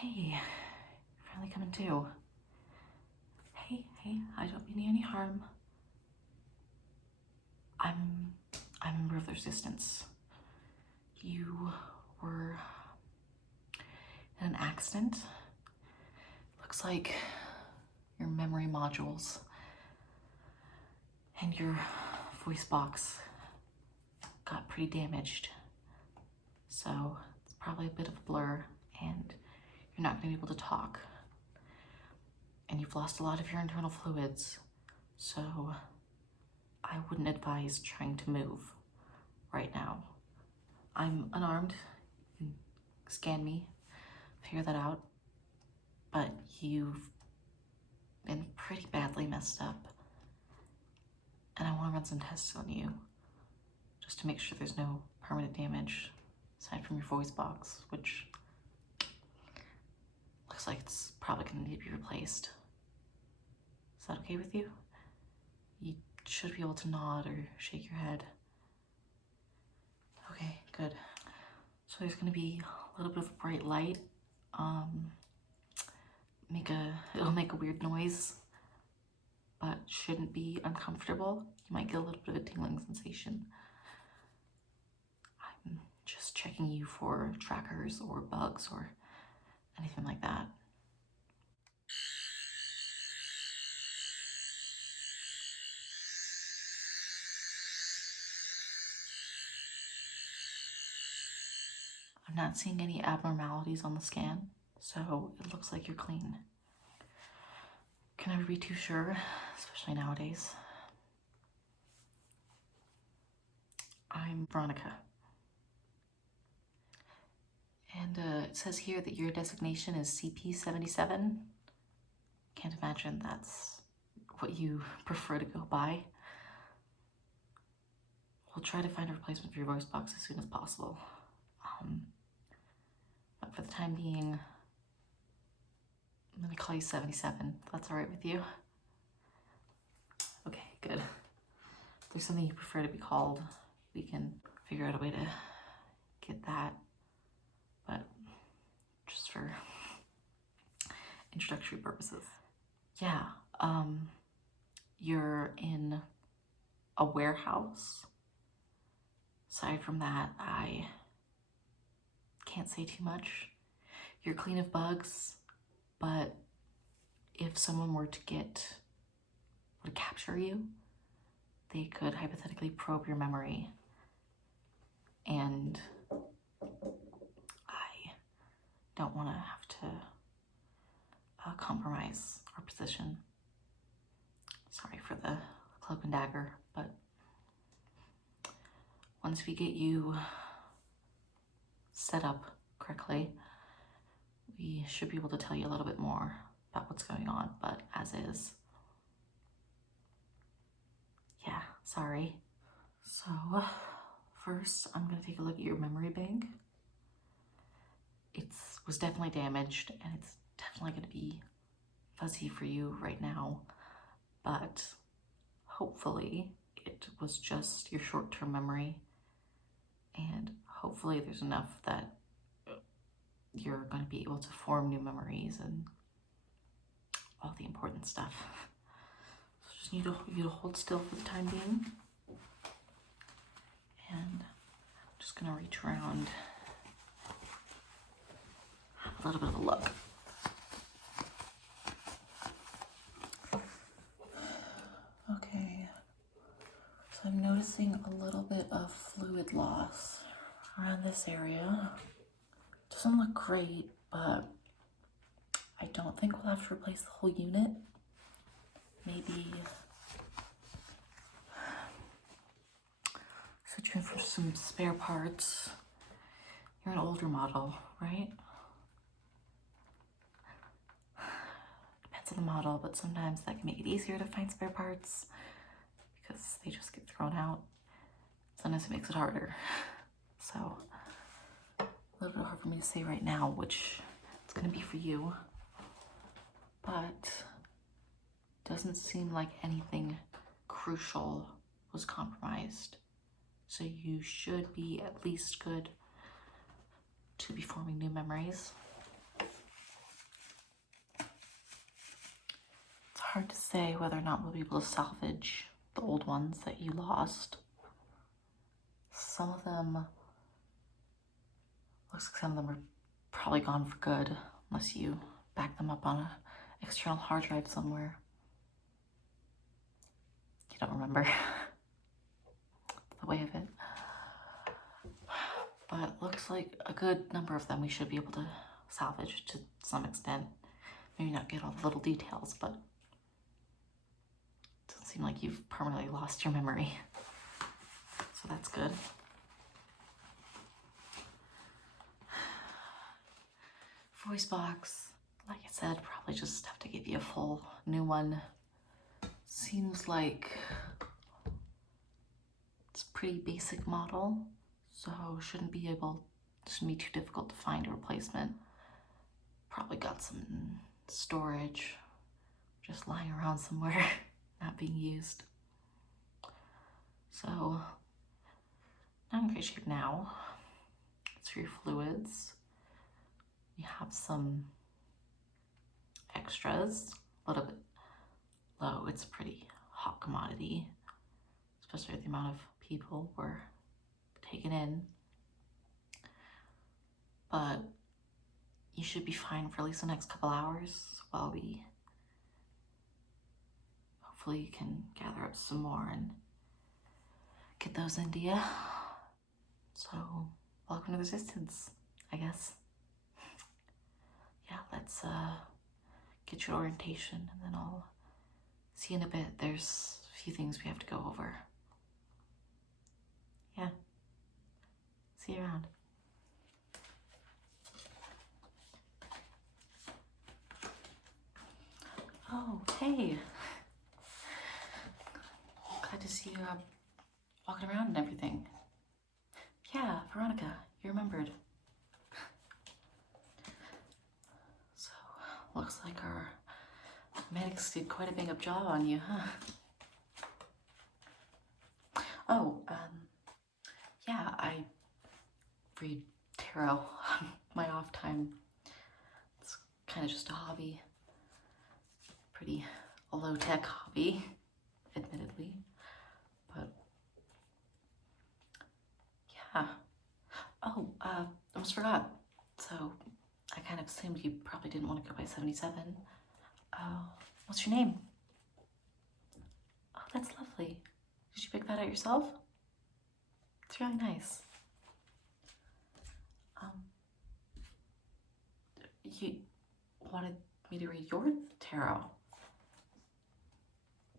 Hey, finally coming to. Hey, I don't mean any harm. I'm a member of the Resistance. You were in an accident. Looks like your memory modules and your voice box got pretty damaged. So it's probably a bit of a blur and you're not gonna be able to talk. And you've lost a lot of your internal fluids. So I wouldn't advise trying to move right now. I'm unarmed. You can scan me, figure that out. But you've been pretty badly messed up. And I want to run some tests on you just to make sure there's no permanent damage aside from your voice box, which looks like it's probably going to need to be replaced. Is that okay with you? You should be able to nod or shake your head. Okay, good. So there's gonna be a little bit of a bright light. It'll make a weird noise, but shouldn't be uncomfortable. You might get a little bit of a tingling sensation. I'm just checking you for trackers or bugs or anything like that. I'm not seeing any abnormalities on the scan, so it looks like you're clean. Can never be too sure, especially nowadays. I'm Veronica. And it says here that your designation is CP77. Can't imagine that's what you prefer to go by. We'll try to find a replacement for your voice box as soon as possible. But for the time being, I'm gonna call you 77. If that's all right with you? Okay, good. If there's something you prefer to be called, we can figure out a way to get that. But just for introductory purposes. Yeah, you're in a warehouse. Aside from that, I can't say too much. You're clean of bugs, but if someone were to capture you, they could hypothetically probe your memory. And I don't want to have to compromise our position. Sorry for the cloak and dagger, but once we get you set up correctly, we should be able to tell you a little bit more about what's going on, but as is, yeah, sorry. So first, I'm gonna take a look at your memory bank. It was definitely damaged and it's definitely gonna be fuzzy for you right now, but hopefully it was just your short-term memory, and hopefully there's enough that you're going to be able to form new memories and all the important stuff. So just need you to hold still for the time being. And I'm just going to reach around, have a little bit of a look. Okay, so I'm noticing a little bit of fluid loss around this area. Doesn't look great, but I don't think we'll have to replace the whole unit. Maybe searching for some spare parts. You're an older model, right? Depends on the model, but sometimes that can make it easier to find spare parts because they just get thrown out. Sometimes it makes it harder. So a little bit hard for me to say right now which it's gonna be for you, but doesn't seem like anything crucial was compromised. So you should be at least good to be forming new memories. hard to say whether or not we'll be able to salvage the old ones that you lost. Some of them, looks like some of them are probably gone for good, unless you back them up on an external hard drive somewhere. You don't remember the way of it. But looks like a good number of them we should be able to salvage to some extent. Maybe not get all the little details, but it doesn't seem like you've permanently lost your memory. So that's good. Voice box, like I said, probably just have to give you a full new one. Seems like it's a pretty basic model, so shouldn't be too difficult to find a replacement. Probably got some storage just lying around somewhere, not being used. So, not in great shape now. It's for your fluids. We have some extras, a little bit low. It's a pretty hot commodity, especially with the amount of people we're taking in. But you should be fine for at least the next couple hours while we hopefully can gather up some more and get those into you. So, welcome to the Resistance, I guess. Yeah, let's get your orientation and then I'll see you in a bit. There's a few things we have to go over. Yeah. See you around. Oh, hey. Glad to see you walking around and everything. Yeah, Veronica, you remembered. So, looks like our medics did quite a bang up job on you, huh? Oh, yeah, I read tarot on my off time. It's kind of just a hobby. Pretty low-tech hobby, admittedly, but yeah. Oh, almost forgot. So I kind of assumed you probably didn't want to go by 77. What's your name? Oh, that's lovely. Did you pick that out yourself? It's really nice. You wanted me to read your tarot?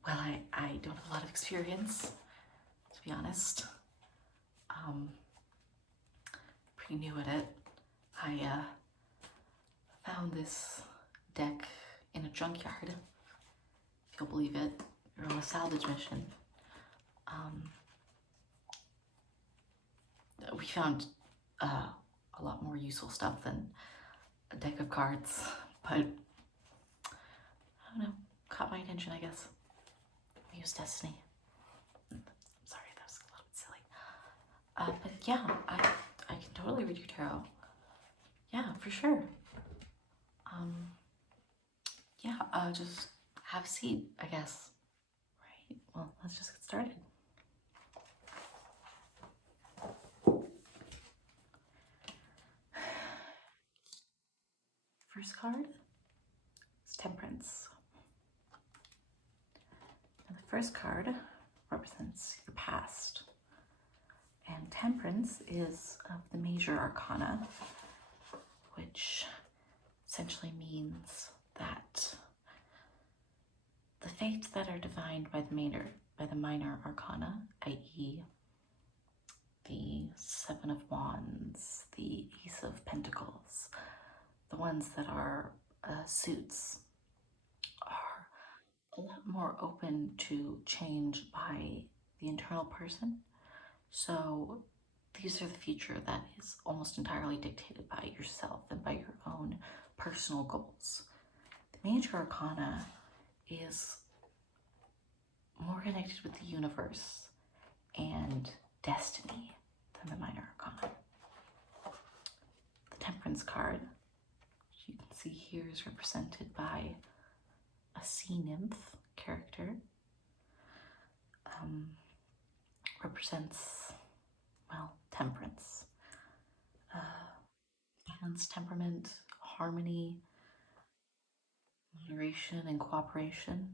Well, I don't have a lot of experience, to be honest. Pretty new at it. I found this deck in a junkyard, if you'll believe it. You're on a salvage mission. We found a lot more useful stuff than a deck of cards, but I don't know, caught my attention, I guess. We use destiny. I'm sorry, that was a little bit silly. But yeah, I can totally read your tarot. Yeah, for sure. Yeah, just have a seat, I guess. Right, well, let's just get started. First card is Temperance. Now, the first card represents your past, and Temperance is of the major arcana, which essentially means that the fates that are defined by the minor arcana, i.e. the Seven of Wands, the Ace of Pentacles, the ones that are suits, are a lot more open to change by the internal person. So these are the future that is almost entirely dictated by yourself and by your own personal goals. The major arcana is more connected with the universe and destiny than the minor arcana. The Temperance card, which you can see here, is represented by a sea nymph character. Represents, well, temperance, balanced temperament, harmony, moderation, and cooperation.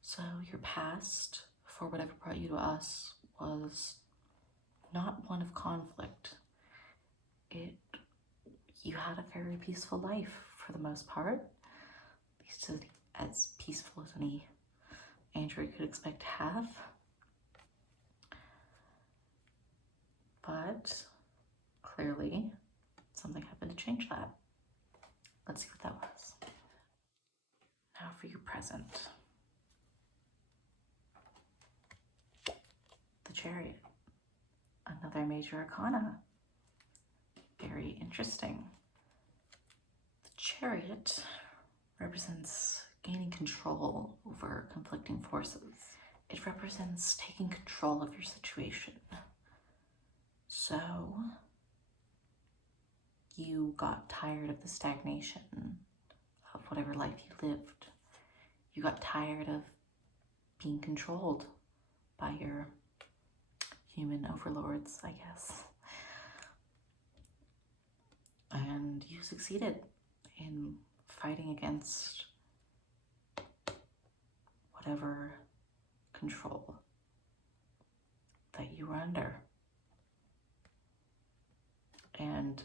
So your past, for whatever brought you to us, was not one of conflict. You had a very peaceful life for the most part, at least as peaceful as any android could expect to have. But clearly, something happened to change that. Let's see what that was. Now for your present. The Chariot. Another major arcana. Very interesting. The Chariot represents gaining control over conflicting forces. It represents taking control of your situation. So, you got tired of the stagnation of whatever life you lived. You got tired of being controlled by your human overlords, I guess. And you succeeded in fighting against whatever control that you were under. And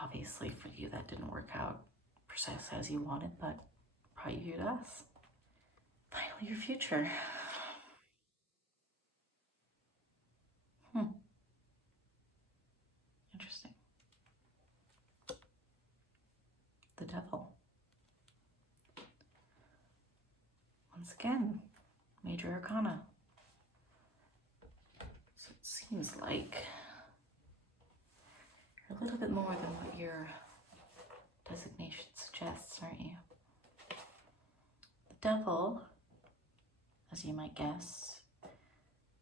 obviously for you that didn't work out precisely as you wanted, but brought you to us. Finally, your future. Interesting. The Devil. Once again, major arcana. So it seems like you're a little bit more than what your designation suggests, aren't you? The Devil, as you might guess,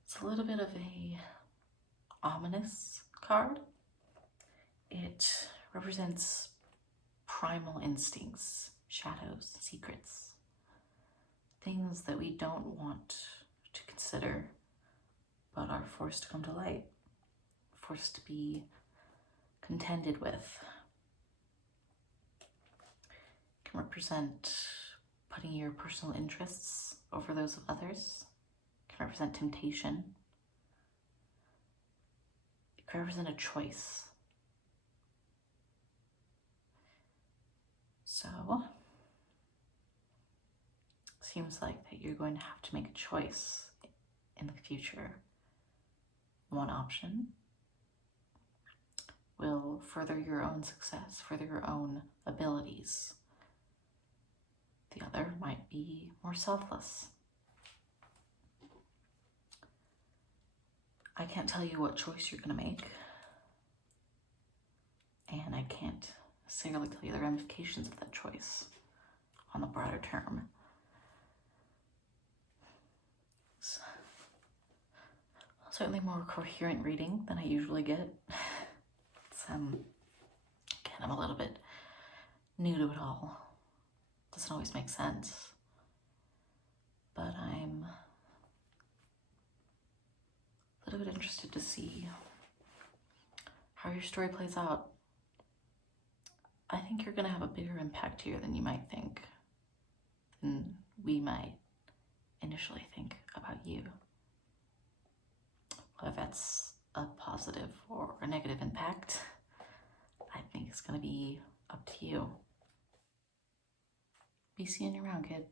is a little bit of a ominous card. It represents primal instincts, shadows, secrets, things that we don't want to consider but are forced to come to light, forced to be contended with. It can represent putting your personal interests over those of others. It can represent temptation. It can represent a choice. So, seems like that you're going to have to make a choice in the future. One option will further your own success, further your own abilities. The other might be more selfless. I can't tell you what choice you're going to make, and I can't necessarily tell you the ramifications of that choice on the broader term. So, certainly more coherent reading than I usually get. It's, again, I'm a little bit new to it all. Doesn't always make sense. But I'm a little bit interested to see how your story plays out. I think you're going to have a bigger impact here than you might think, than we might initially think about you. Whether that's a positive or a negative impact, I think it's going to be up to you. Be seeing you around, kid.